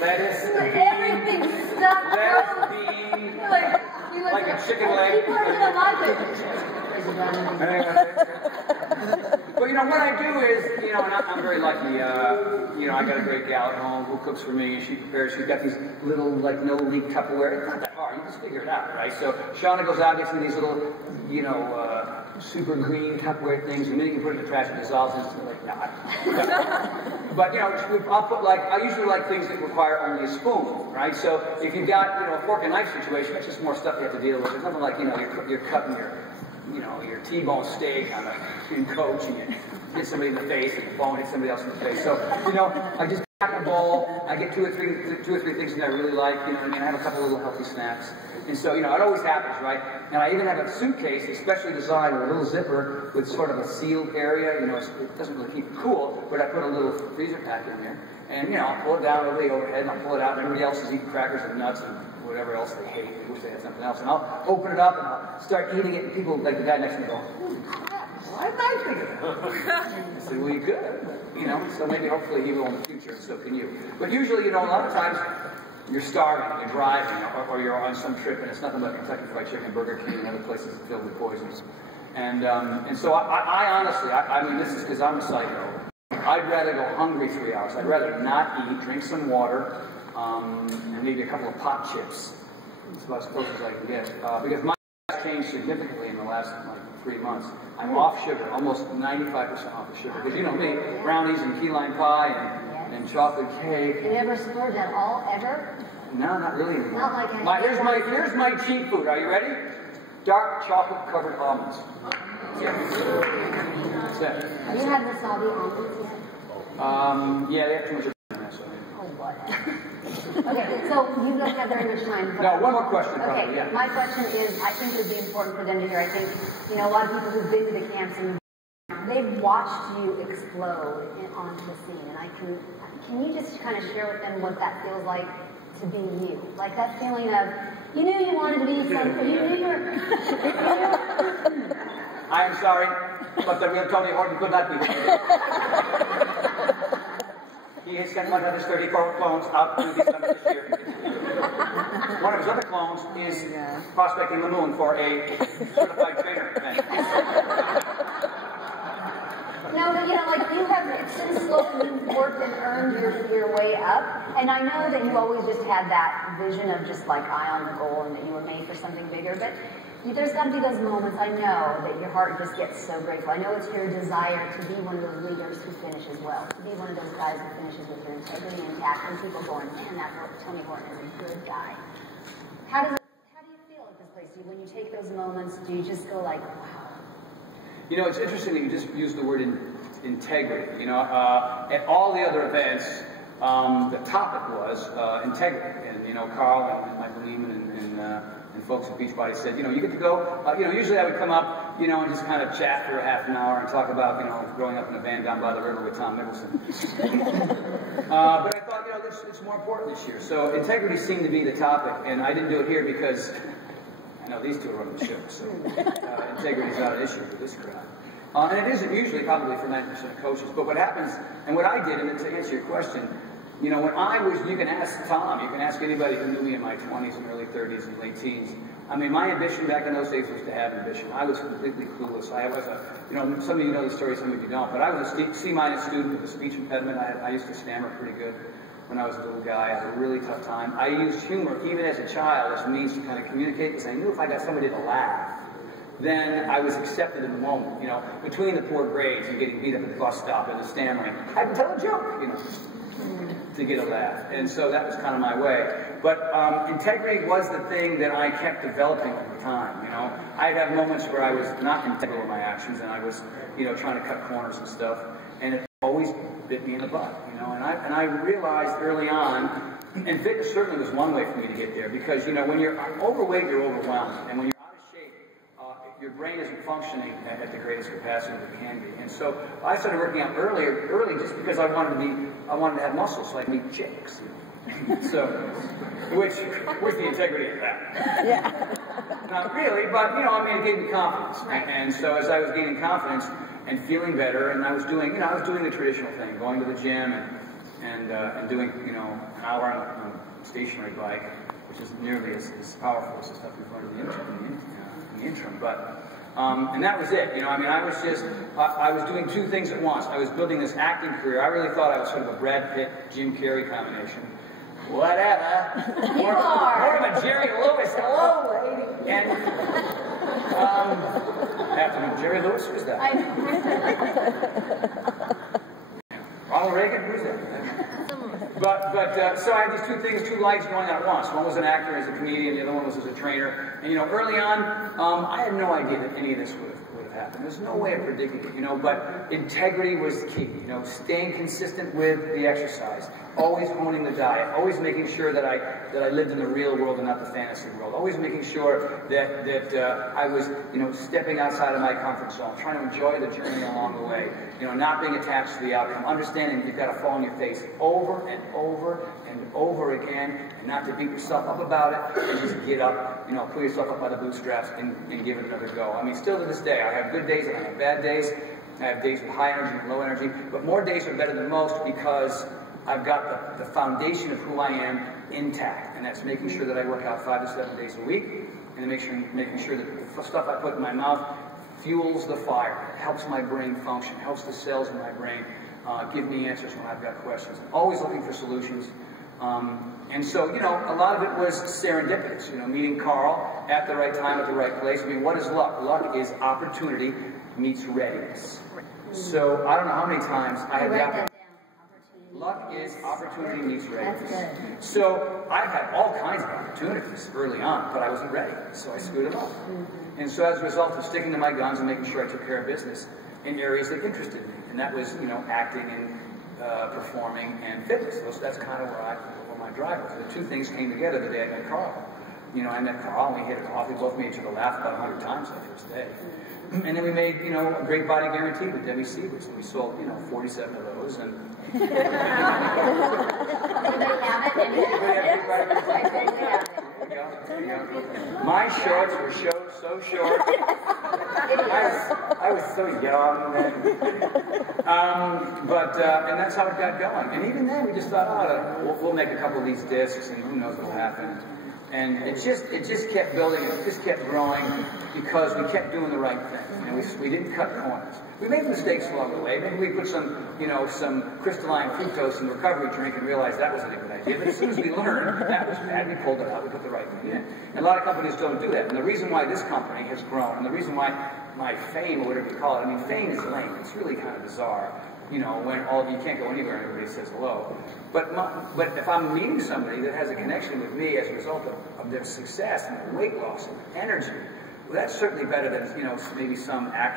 lettuce, everything stuck. bean, like a chicken leg. But you know what I do is, you know, and I'm very lucky. You know, I got a great gal at home who cooks for me. She prepares. She's got these little like no leak Tupperware. It's not that hard. You just figure it out, right? So Shauna goes out, gets me these little, you know, super green Tupperware things. The minute you put it in the trash, it dissolves instantly. Nah. But you know, I'll put like I usually like things that require only a spoon, right? So if you've got, you know, a fork and knife situation, that's just more stuff you have to deal with. There's nothing like, you know, you're cutting your T-bone steak on in coach and you hit somebody in the face and the bone hits somebody else in the face. So, you know, I just pack a bowl, I get two or three things that I really like, you know what I mean? I have a couple of little healthy snacks. And so, you know, it always happens, right? And I even have a suitcase, especially designed with a little zipper with sort of a sealed area. You know, it doesn't really keep it cool, but I put a little freezer pack in there. And, you know, I'll pull it down over the overhead and I'll pull it out and everybody else is eating crackers and nuts and whatever else they hate. They wish they had something else. And I'll open it up and I'll start eating it and people, like the guy next to me, go, holy crap, why did I think of that? I said, well, you could. You know, so maybe hopefully he will in the future and so can you. But usually, you know, a lot of times you're starving, you're driving, or you're on some trip and it's nothing but Kentucky Fried Chicken, Burger King, and other places filled with poisons. And so I honestly, I mean, this is because I'm a psycho. I'd rather go hungry 3 hours. I'd rather not eat, drink some water, and maybe a couple of pot chips. That's about as close as I can get. Because my life changed significantly in the last 3 months. I'm off sugar, almost 95% off of sugar. Because you know me, brownies and key lime pie and chocolate cake. You never splurged at all, ever? No, not really anymore. Not like here's my cheap food. Are you ready? Dark chocolate covered almonds. Yeah. That's it. Have you had wasabi almonds yet? Yeah, they have too much of that. Oh, what? Okay, so you don't have very much time. No, one more question, probably, okay, yeah. My question is, I think it would be important for them to hear. I think, you know, a lot of people who've been to the camps and they've watched you explode onto the scene, and can you just kind of share with them what that feels like to be you? Like that feeling of, you knew you wanted to be something, you knew you were... I am sorry, but the real Tony Horton could not be here. He has sent one of his 34 clones out to December this year. One of his other clones is prospecting the moon for a certified trainer event. No, but you know, like you have, since slowly you've worked and earned your way up, and I know that you always just had that vision of just like eye on the goal and that you were made for something bigger, but there's got to be those moments, I know, that your heart just gets so grateful. I know it's your desire to be one of those leaders who finishes well, to be one of those guys who finishes with your integrity intact, and people going, man, that Tony Horton is a good guy. How do you feel at this place? When you take those moments, do you just go like, wow? You know, it's interesting that you just used the word integrity. You know, at all the other events, the topic was integrity. And, you know, Carl and Michael Neiman and folks at Beachbody said, you know, you get to go, you know, usually I would come up, you know, and just kind of chat for a half an hour and talk about, you know, growing up in a van down by the river with Tom Mickelson. But I thought, you know, it's more important this year. So integrity seemed to be the topic, and I didn't do it here because I know these two are running the show, so integrity is not an issue for this crowd. And it isn't usually probably for 90% of coaches. But what happens, and what I did, and to answer your question, you know, when I was, you can ask Tom, you can ask anybody who knew me in my 20s and early 30s and late teens. I mean, my ambition back in those days was to have ambition. I was completely clueless. I was a, you know, some of you know the story, some of you don't, but I was a C-minus student with a speech impediment. I used to stammer pretty good when I was a little guy. I had a really tough time. I used humor, even as a child, as a means to kind of communicate, because I knew if I got somebody to laugh, then I was accepted in the moment, you know, between the poor grades and getting beat up at the bus stop and the stammering. I could tell a joke, you know, to get a laugh. And so that was kind of my way. But integrity was the thing that I kept developing over time, you know. I'd have moments where I was not integral in my actions and I was, you know, trying to cut corners and stuff. And it always bit me in the butt, you know. And I realized early on, and fitness certainly was one way for me to get there, because, you know, when you're overweight, you're overwhelmed. And when you're your brain isn't functioning at the greatest capacity that it can be. And so I started working out early just because I wanted to have muscles so I could meet chicks. So, where's the integrity of that? Yeah. Not really, but, you know, I mean, it gave me confidence. And so as I was gaining confidence and feeling better, and I was doing the traditional thing, going to the gym and doing, you know, an hour on a stationary bike, which is nearly as powerful as the stuff we've learned in the interim. But and that was it. You know, I mean, I was doing two things at once. I was building this acting career. I really thought I was sort of a Brad Pitt, Jim Carrey combination. Whatever. More of a Jerry Lewis. Hello, lady. And after Jerry Lewis, who's that? Ronald Reagan, who's that? But so I had these two things, two lights going on at once. One was an actor as a comedian, the other one was as a trainer. And you know, early on, I had no idea that any of this would have happened. There's no way of predicting it, you know. But integrity was the key. You know, staying consistent with the exercise, always honing the diet, always making sure that I lived in the real world and not the fantasy world. Always making sure that I was, you know, stepping outside of my comfort zone, trying to enjoy the journey along the way. You know, not being attached to the outcome, understanding you've got to fall on your face over and over and over again, and not to beat yourself up about it, and just get up, you know, pull yourself up by the bootstraps and give it another go. I mean, still to this day, I have good days and I have bad days. I have days with high energy and low energy, but more days are better than most because I've got the foundation of who I am intact, and that's making sure that I work out 5 to 7 days a week, and making sure that the stuff I put in my mouth fuels the fire, helps my brain function, helps the cells in my brain give me answers when I've got questions. I'm always looking for solutions. And so, you know, a lot of it was serendipitous, you know, meeting Carl at the right time, at the right place. I mean, what is luck? Luck is opportunity meets readiness. So, I don't know how many times I have got... Luck is opportunity meets readiness. That's good. So I had all kinds of opportunities early on, but I wasn't ready, so I screwed them up. And so as a result of sticking to my guns and making sure I took care of business in areas that interested me, and that was, you know, acting and performing and fitness. That's kind of where my drive was. The two things came together the day I met Carl. You know, I met Carl and we hit it off. We both made each other laugh about 100 times that first day. And then we made, you know, a great body guarantee with Debbie Sievers. We sold, you know, 47 of those. And anybody have it? There you go. My shorts were so short. I was so young then. And that's how it got going. And even then, we just thought, oh, we'll make a couple of these discs, and who knows what'll happen. And it just kept building, it just kept growing because we kept doing the right thing. And we didn't cut corners. We made mistakes along the way. Maybe we put some crystalline fructose in the recovery drink and realized that wasn't a good idea. But as soon as we learned that was bad, we pulled it out, we put the right thing in. And a lot of companies don't do that. And the reason why this company has grown, and the reason why my fame, or whatever you call it, I mean, fame is lame. It's really kind of bizarre. You know, when you can't go anywhere and everybody says hello. But if I'm meeting somebody that has a connection with me as a result of their success and weight loss and energy, well, that's certainly better than, you know, maybe some act.